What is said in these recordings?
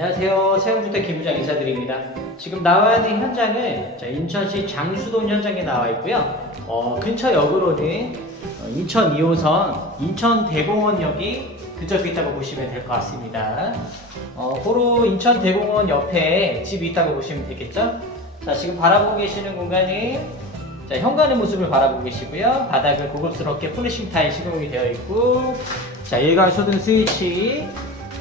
안녕하세요. 세운주택 김부장 인사드립니다. 지금 나와 있는 현장은 자, 인천시 장수동 현장에 나와 있고요. 어, 근처 역으로는 어, 인천 2호선 인천 대공원역이 근접해 있다고 보시면 될 것 같습니다. 어, 고로 인천 대공원 옆에 집이 있다고 보시면 되겠죠? 자, 지금 바라보고 계시는 공간이 자, 현관의 모습을 바라보고 계시고요. 바닥은 고급스럽게 포니싱 타일 시공이 되어 있고, 자, 일괄 소등 스위치,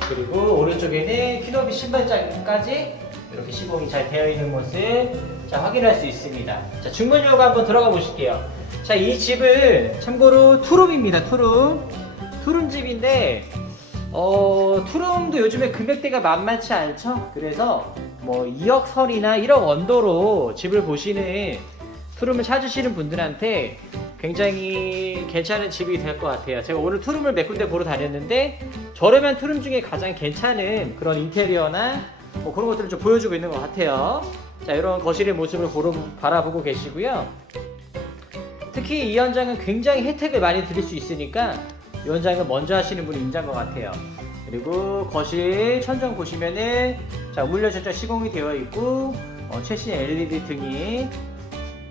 그리고 오른쪽에는 키노비 신발장까지 이렇게 시공이 잘 되어 있는 모습 자, 확인할 수 있습니다. 자, 중문역 한번 들어가 보실게요. 자, 이 집은 참고로 투룸입니다. 투룸. 투룸 집인데, 어, 투룸도 요즘에 금액대가 만만치 않죠? 그래서 뭐 2억 선이나 1억 원도로 집을 보시는 투룸을 찾으시는 분들한테 굉장히 괜찮은 집이 될 것 같아요. 제가 오늘 투룸을 몇 군데 보러 다녔는데 저렴한 투룸 중에 가장 괜찮은 그런 인테리어나 뭐 그런 것들을 좀 보여주고 있는 것 같아요. 자, 이런 거실의 모습을 보러, 바라보고 계시고요. 특히 이 현장은 굉장히 혜택을 많이 드릴 수 있으니까 이 현장은 먼저 하시는 분이 인자인 것 같아요. 그리고 거실 천정 보시면은 자 우물려 전자 시공이 되어 있고 어, 최신 LED 등이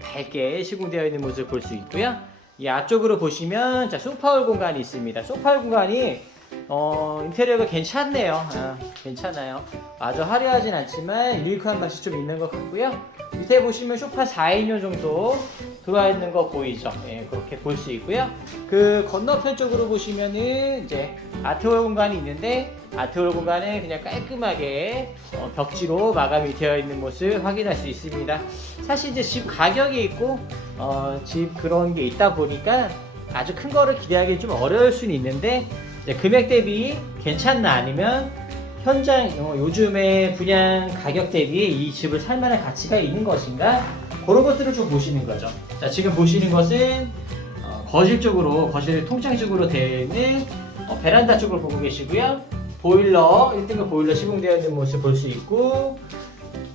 밝게 시공되어 있는 모습을 볼 수 있고요. 이 앞쪽으로 보시면 자 소파홀 공간이 있습니다. 소파홀 공간이 어, 인테리어가 괜찮네요. 아, 괜찮아요. 아주 화려하진 않지만 유니크한 맛이 좀 있는 것 같고요. 밑에 보시면 소파 4인용 정도 들어와 있는 거 보이죠? 예, 그렇게 볼 수 있고요. 그 건너편 쪽으로 보시면은 이제 아트홀 공간이 있는데 아트홀 공간은 그냥 깔끔하게 어, 벽지로 마감이 되어 있는 모습 확인할 수 있습니다. 사실 이제 집 가격이 있고 어, 집 그런 게 있다 보니까 아주 큰 거를 기대하기 좀 어려울 수는 있는데 금액 대비 괜찮나 아니면 현장 어, 요즘의 분양 가격 대비 이 집을 살 만한 가치가 있는 것인가 그런 것들을 좀 보시는 거죠. 자 지금 보시는 것은 어, 거실 쪽으로 거실 통창식으로 되어 있는 어, 베란다 쪽을 보고 계시고요. 보일러 1등급 보일러 시공되어 있는 모습 볼 수 있고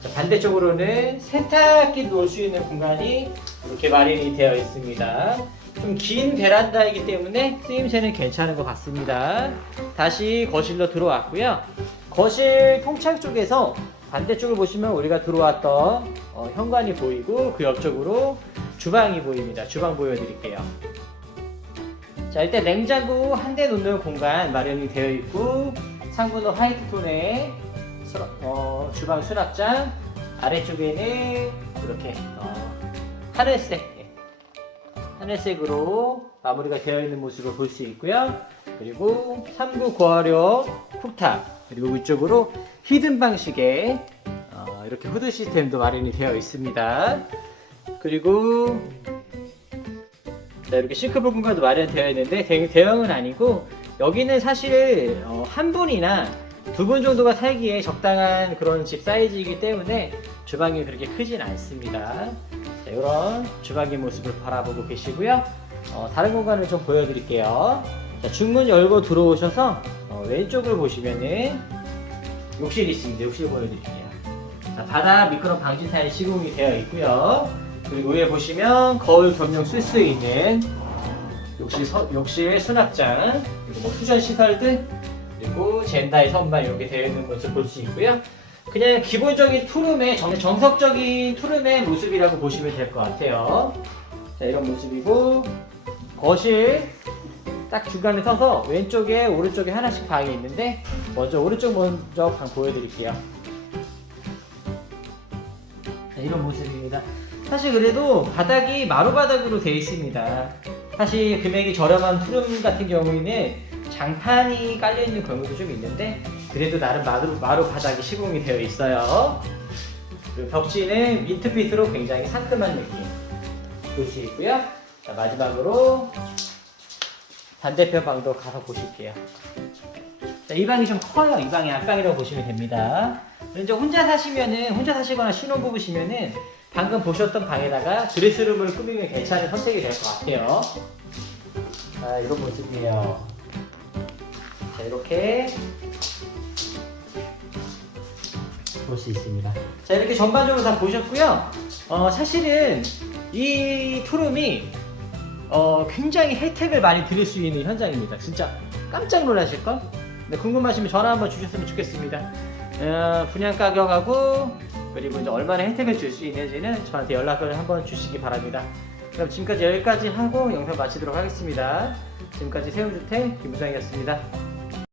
자, 반대쪽으로는 세탁기 놓을 수 있는 공간이 이렇게 마련이 되어 있습니다. 좀 긴 베란다이기 때문에 쓰임새는 괜찮은 것 같습니다. 다시 거실로 들어왔고요. 거실 통창 쪽에서 반대쪽을 보시면 우리가 들어왔던 어, 현관이 보이고 그 옆쪽으로 주방이 보입니다. 주방 보여드릴게요. 자 일단 냉장고 한 대 놓는 공간 마련이 되어 있고 상부는 화이트 톤의 수납- 어, 주방 수납장 아래쪽에는 이렇게 어, 하늘색 예, 하늘색으로 마무리가 되어 있는 모습을 볼 수 있고요. 그리고 3구 고화력 쿡탑 그리고 위쪽으로 히든 방식의 어, 이렇게 후드 시스템도 마련이 되어 있습니다. 그리고 자, 이렇게 싱크볼 공간도 마련되어 있는데 대, 대형은 아니고 여기는 사실 어, 한 분이나 두 분 정도가 살기에 적당한 그런 집 사이즈이기 때문에 주방이 그렇게 크진 않습니다. 자, 이런 주방의 모습을 바라보고 계시고요. 어, 다른 공간을 좀 보여드릴게요. 자, 중문 열고 들어오셔서 어, 왼쪽을 보시면은 욕실이 있습니다. 욕실 보여드릴게요. 자, 바닥 미끄럼 방지 타일 시공이 되어 있고요. 그리고 위에 보시면 거울 겸용 쓸 수 있는 욕실, 서, 욕실 수납장 그리고 뭐 수전 시설들 그리고 젠다의 선반 이렇게 되어 있는 모습 볼수 있고요. 그냥 기본적인 투룸의 정, 정석적인 투룸의 모습이라고 보시면 될 것 같아요. 자 이런 모습이고 거실 딱 중간에 서서 왼쪽에 오른쪽에 하나씩 방이 있는데 먼저 오른쪽 먼저 방 보여드릴게요. 자, 이런 모습입니다. 사실 그래도 바닥이 마루 바닥으로 되어 있습니다. 사실 금액이 저렴한 투룸 같은 경우에는 장판이 깔려 있는 경우도 좀 있는데 그래도 나름 마루, 마루 바닥이 시공이 되어 있어요. 그리고 벽지는 민트빛으로 굉장히 상큼한 느낌 있고요. 자, 마지막으로 반대편 방도 가서 보실게요. 자, 이 방이 좀 커요. 이 방이 안방이라고 보시면 됩니다. 이제 혼자 사시면은 혼자 사시거나 신혼부부시면은 방금 보셨던 방에다가 드레스룸을 꾸미면 괜찮은 선택이 될 것 같아요. 자, 이런 모습이에요. 자, 이렇게 볼수 있습니다. 자, 이렇게 전반적으로 다 보셨고요. 어, 사실은 이 투룸이 어, 굉장히 혜택을 많이 드릴 수 있는 현장입니다. 진짜 깜짝 놀라실 걸? 네, 궁금하시면 전화 한번 주셨으면 좋겠습니다. 어, 분양 가격하고 그리고 이제 얼마나 혜택을 줄 수 있는지는 저한테 연락을 한번 주시기 바랍니다. 그럼 지금까지 여기까지 하고 영상 마치도록 하겠습니다. 지금까지 세운주택 김부장이었습니다.